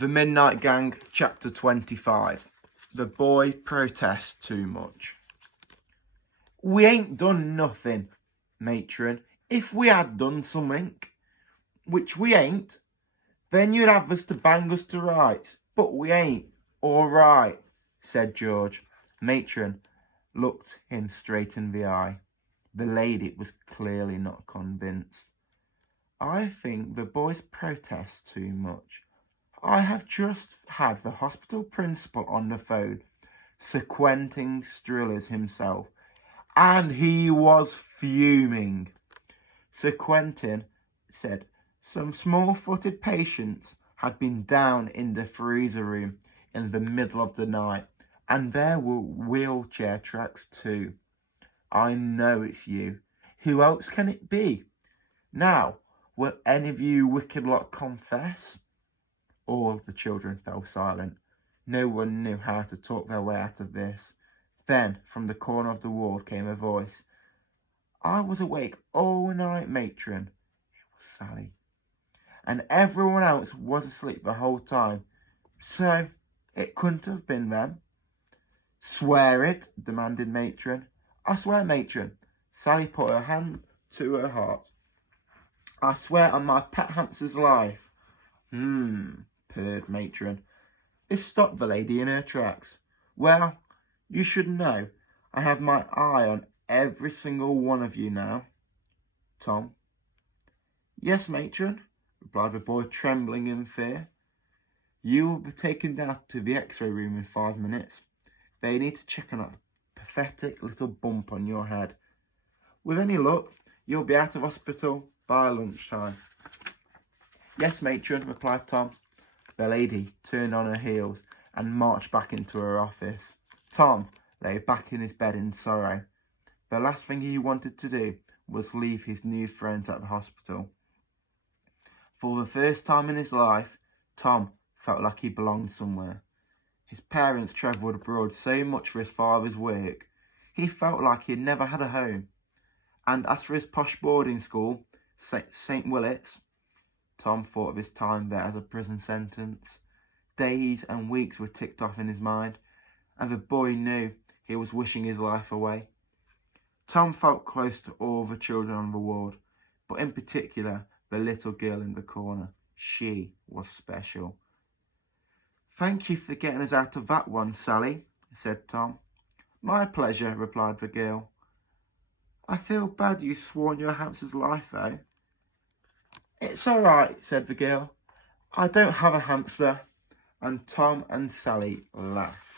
The Midnight Gang, Chapter 25. The boy protests too much. We ain't done nothing, matron. If we had done something, which we ain't, then you'd have us to bang us to rights. But we ain't. All right, said George. Matron looked him straight in the eye. The lady was clearly not convinced. I think the boys protest too much. I have just had the hospital principal on the phone, sequenting Strillers himself, and he was fuming. Sir Quentin said some small-footed patients had been down in the freezer room in the middle of the night, and there were wheelchair tracks too. I know it's you. Who else can it be? Now, will any of you wicked lot confess? All the children fell silent. No one knew how to talk their way out of this. Then, from the corner of the ward came a voice. I was awake all night, matron. It was Sally. And everyone else was asleep the whole time. So, it couldn't have been them. Swear it, demanded matron. I swear, matron. Sally put her hand to her heart. I swear on my pet hamster's life. Purred matron. This stopped the lady in her tracks. Well, you should know. I have my eye on every single one of you now. Tom. Yes, matron, replied the boy, trembling in fear. You will be taken down to the x-ray room in 5 minutes. They need to check on that pathetic little bump on your head. With any luck, you'll be out of hospital by lunchtime. Yes, matron, replied Tom. The lady turned on her heels and marched back into her office. Tom lay back in his bed in sorrow. The last thing he wanted to do was leave his new friends at the hospital. For the first time in his life, Tom felt like he belonged somewhere. His parents travelled abroad so much for his father's work, he felt like he had never had a home. And as for his posh boarding school, St. Willets, Tom thought of his time there as a prison sentence. Days and weeks were ticked off in his mind, and the boy knew he was wishing his life away. Tom felt close to all the children on the ward, but in particular the little girl in the corner. She was special. Thank you for getting us out of that one, Sally, said Tom. My pleasure, replied the girl. I feel bad you swore on your hamster's life, though. It's all right, said the girl. I don't have a hamster. And Tom and Sally laughed.